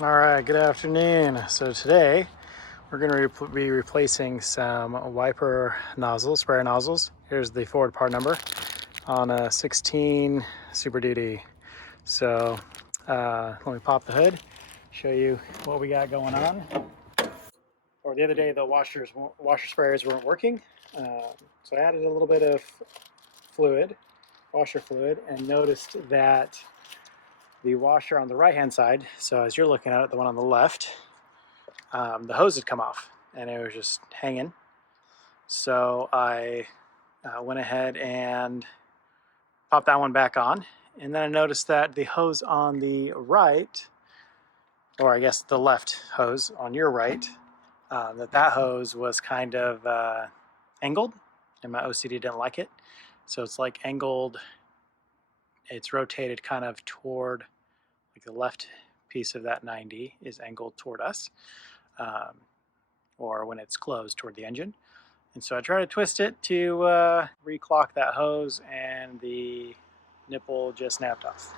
All right, good afternoon. So today we're going to be replacing some wiper nozzles, sprayer nozzles. Here's the Ford part number on a 16 Super Duty. So let me pop the hood, show you what we got going on. Or the other day the washer sprayers weren't working, so I added a little bit of fluid, washer fluid, and noticed that the washer on the right hand side, so as you're looking at it, the one on the left, the hose had come off and it was just hanging. So I went ahead and popped that one back on, and then I noticed that the hose on the right, or I guess the left hose on your right, that hose was kind of angled, and my OCD didn't like it. So it's like angled, it's rotated kind of toward, like the left piece of that 90 is angled toward us, or when it's closed toward the engine. And so I tried to twist it to reclock that hose, and the nipple just snapped off.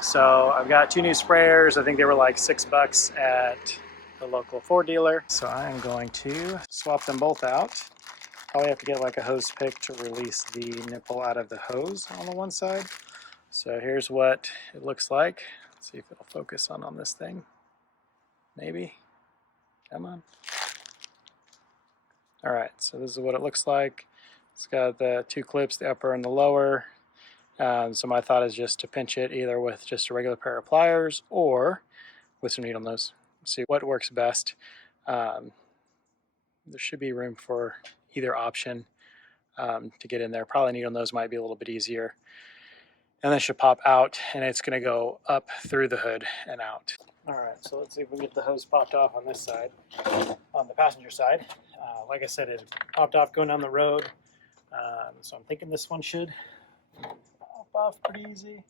So I've got two new sprayers. I think they were like $6 at the local Ford dealer. So I am going to swap them both out. Probably have to get like a hose pick to release the nipple out of the hose on the one side. So here's what it looks like. Let's see if it'll focus on this thing. Maybe. Come on. All right, so this is what it looks like. It's got the two clips, the upper and the lower. So my thought is just to pinch it either with just a regular pair of pliers or with some needle nose. See what works best. There should be room for either option to get in there. Probably needle nose might be a little bit easier. And then it should pop out, and it's going to go up through the hood and out. All right, so let's see if we can get the hose popped off on this side, on the passenger side. Like I said, it popped off going down the road, so I'm thinking this one should pop off pretty easy.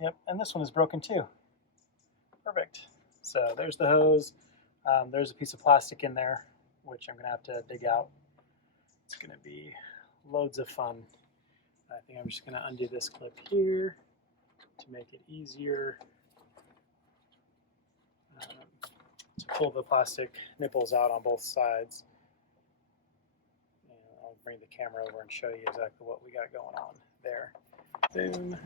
Yep, and this one is broken too. Perfect. So there's the hose. There's a piece of plastic in there, which I'm going to have to dig out. It's going to be loads of fun. I think I'm just going to undo this clip here to make it easier to pull the plastic nipples out on both sides. And I'll bring the camera over and show you exactly what we got going on there. Boom.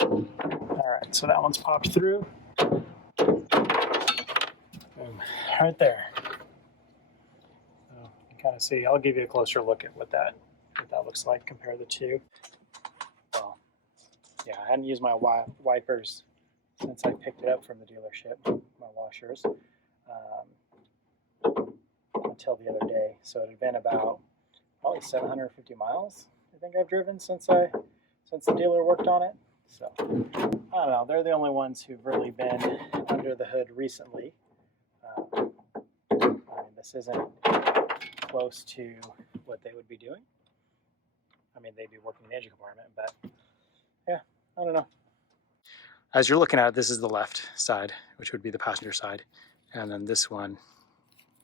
All right, so that one's popped through. Boom, right there. So you can kind of see, I'll give you a closer look at what that looks like, compare the two. Well, yeah, I hadn't used my wipers since I picked it up from the dealership, my washers, until the other day. So it had been about probably 750 miles, I think I've driven since the dealer worked on it. So I don't know, they're the only ones who've really been under the hood recently. I mean, this isn't close to what they would be doing. I mean, they'd be working in the engine compartment, but yeah, I don't know. As you're looking at it, this is the left side, which would be the passenger side. And then this one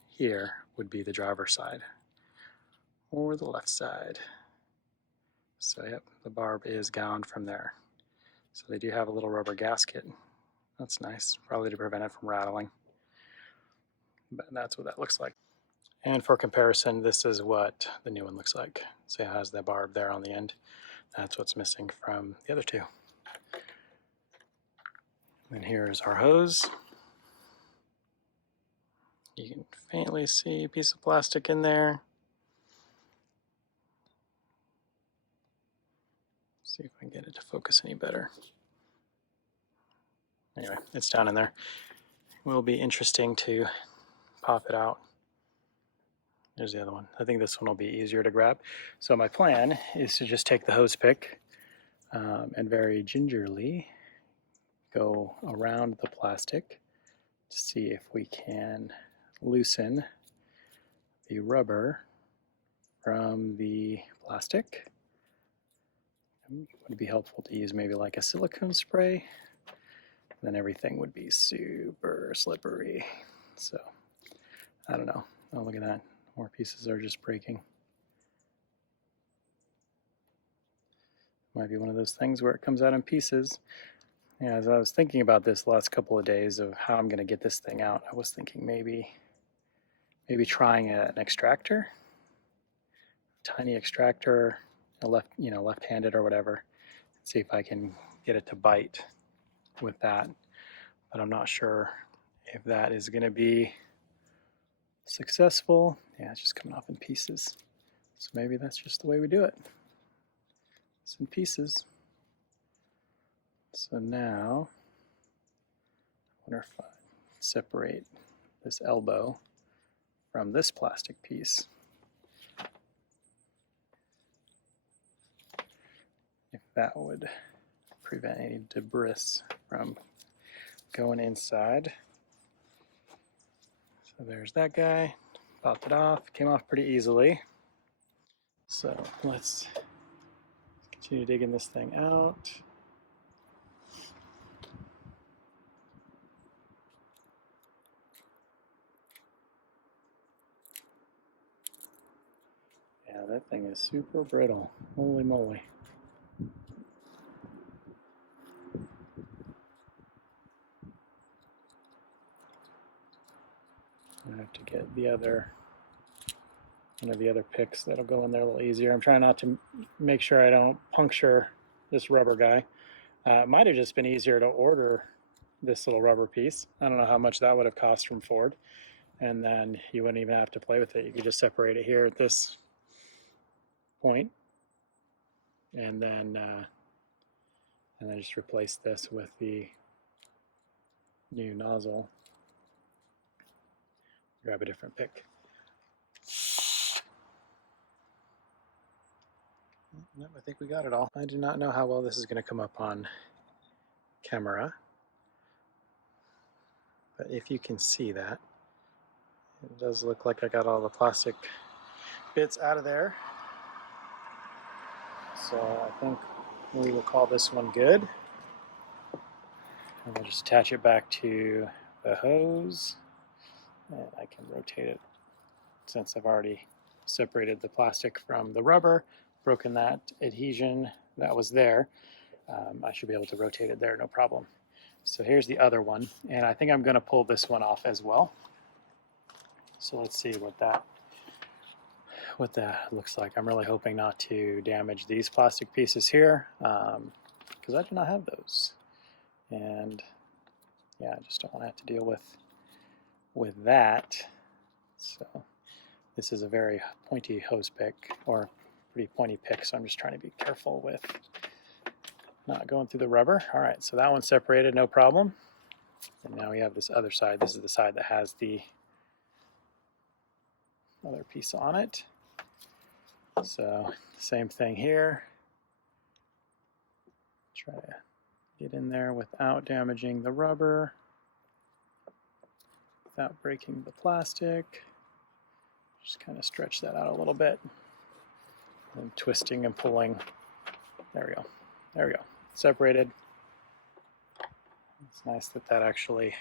here would be the driver's side, or the left side. So yep, the barb is gone from there. So they do have a little rubber gasket. That's nice, probably to prevent it from rattling. But that's what that looks like. And for comparison, this is what the new one looks like. So it has the barb there on the end. That's what's missing from the other two. And here is our hose. You can faintly see a piece of plastic in there. See if I can get it to focus any better. Anyway, it's down in there. It will be interesting to pop it out. There's the other one. I think this one will be easier to grab. So my plan is to just take the hose pick and very gingerly go around the plastic to see if we can loosen the rubber from the plastic. It would be helpful to use maybe like a silicone spray. Then everything would be super slippery. So I don't know. Oh, look at that. More pieces are just breaking. Might be one of those things where it comes out in pieces Yeah, as I was thinking about this last couple of days of how I'm going to get this thing out, I was thinking maybe trying an extractor, tiny extractor, left-handed or whatever, see if I can get it to bite with that. But I'm not sure if that is going to be successful. Yeah, it's just coming off in pieces. So maybe that's just the way we do it. It's in pieces. So now, I wonder if I separate this elbow from this plastic piece. If that would prevent any debris from going inside. So there's that guy. Popped it off. Came off pretty easily. So let's continue digging this thing out. Yeah, that thing is super brittle. Holy moly. I have to get one of the other picks that'll go in there a little easier. I'm trying not to make sure I don't puncture this rubber guy. It might have just been easier to order this little rubber piece. I don't know how much that would have cost from Ford. And then you wouldn't even have to play with it. You could just separate it here at this point, and then just replace this with the new nozzle. Grab a different pick. Nope, I think we got it all. I do not know how well this is going to come up on camera, but if you can see that, it does look like I got all the plastic bits out of there. So I think we will call this one good. And we'll just attach it back to the hose, and I can rotate it since I've already separated the plastic from the rubber, broken that adhesion that was there. I should be able to rotate it there, no problem. So here's the other one, and I think I'm going to pull this one off as well. So let's see what that looks like. I'm really hoping not to damage these plastic pieces here, because I do not have those. And yeah, I just don't want to have to deal with that. So this is a very pointy hose pick, or pretty pointy pick, so I'm just trying to be careful with not going through the rubber. All right, so that one's separated, no problem. And now we have this other side. This is the side that has the other piece on it. So same thing here. Try to get in there without damaging the rubber, without breaking the plastic. Just kind of stretch that out a little bit. And twisting and pulling. There we go. There we go. Separated. It's nice that that actually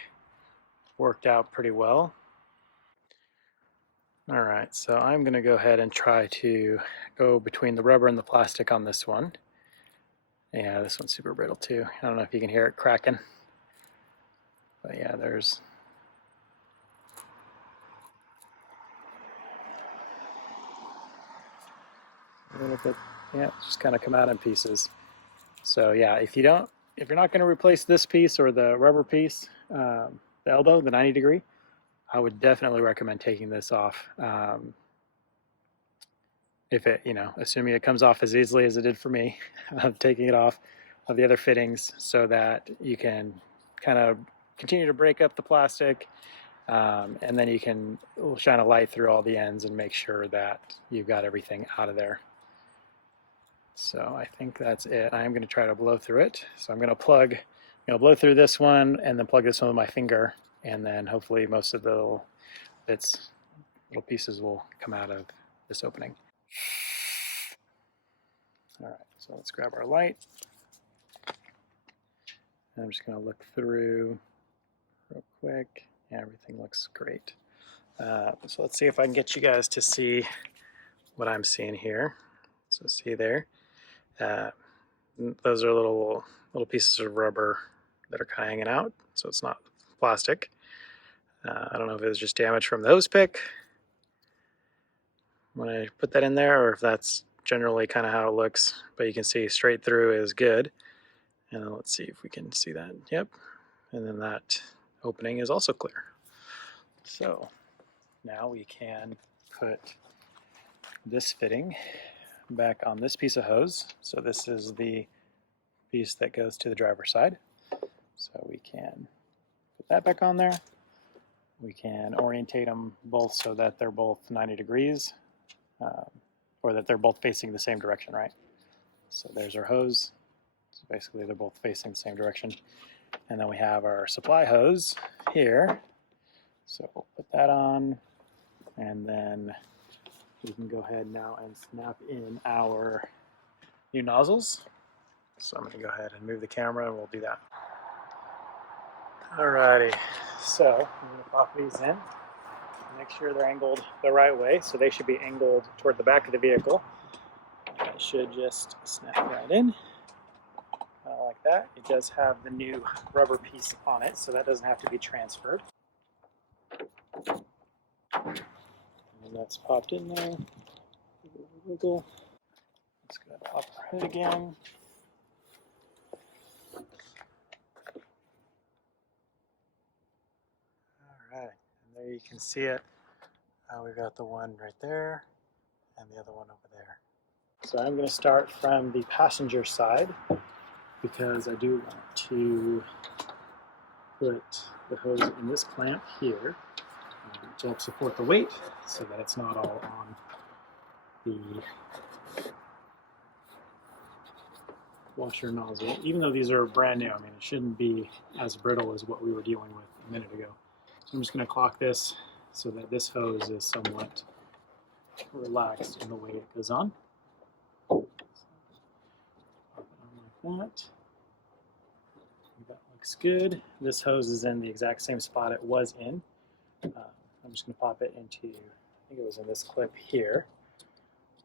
worked out pretty well. All right, so I'm going to go ahead and try to go between the rubber and the plastic on this one. Yeah, this one's super brittle too. I don't know if you can hear it cracking. But yeah, there's a little bit, yeah, it's just kind of come out in pieces. So yeah, if you're not going to replace this piece or the rubber piece, the elbow, the 90 degree, I would definitely recommend taking this off. If it, assuming it comes off as easily as it did for me, taking it off of the other fittings so that you can kind of continue to break up the plastic, and then you can shine a light through all the ends and make sure that you've got everything out of there. So I think that's it. I'm going to try to blow through it. So I'm going to blow through this one and then plug this one with my finger, and then hopefully most of the little pieces will come out of this opening. All right, so let's grab our light. And I'm just going to look through real quick. Yeah, everything looks great. So let's see if I can get you guys to see what I'm seeing here. So see there. Those are little pieces of rubber that are kind of hanging out, so it's not plastic. I don't know if it was just damage from the hose pick when I put that in there, or if that's generally kind of how it looks, but you can see straight through is good. And then let's see if we can see that. Yep. And then that opening is also clear. So now we can put this fitting back on this piece of hose. So this is the piece that goes to the driver's side. So we can put that back on there. We can orientate them both so that they're both 90 degrees, or that they're both facing the same direction, right? So there's our hose. So basically they're both facing the same direction. And then we have our supply hose here. So we'll put that on, and then we can go ahead now and snap in our new nozzles. So I'm going to go ahead and move the camera and we'll do that. Alrighty, so I'm going to pop these in. Make sure they're angled the right way, so they should be angled toward the back of the vehicle. It should just snap right in, like that. It does have the new rubber piece on it, so that doesn't have to be transferred. And that's popped in there. Wiggle. Let's go ahead and pop our hood again. Alright, and there you can see it. We've got the one right there and the other one over there. So I'm going to start from the passenger side because I do want to put the hose in this clamp here to help support the weight so that it's not all on the washer nozzle. Even though these are brand new, I mean, it shouldn't be as brittle as what we were dealing with a minute ago. So I'm just going to clock this so that this hose is somewhat relaxed in the way it goes on. So, pop it on like that. That looks good. This hose is in the exact same spot it was in. I'm just going to pop it into, I think it was in this clip here.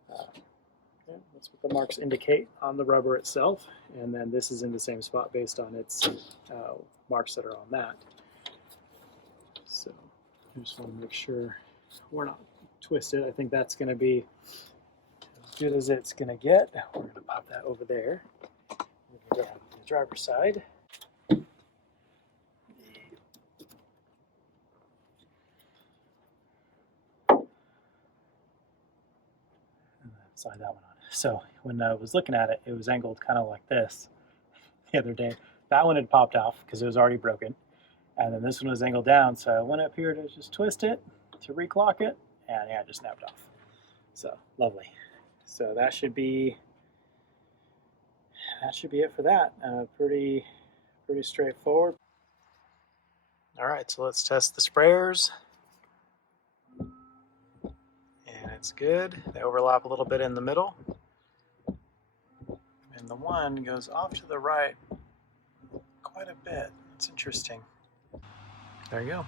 Yeah, that's what the marks indicate on the rubber itself, and then this is in the same spot based on its marks that are on that. So I just want to make sure we're not twisted. I think that's going to be as good as it's going to get. We're going to pop that over there. We're going to go to the driver's side. Slide that one on. So when I was looking at it, it was angled kind of like this the other day. That one had popped off because it was already broken. And then this one was angled down, so I went up here to just twist it, to reclock it, and yeah, it just snapped off. So, lovely. So that should be it for that. Pretty straightforward. All right, so let's test the sprayers. And it's good. They overlap a little bit in the middle. And the one goes off to the right quite a bit. It's interesting. There you go.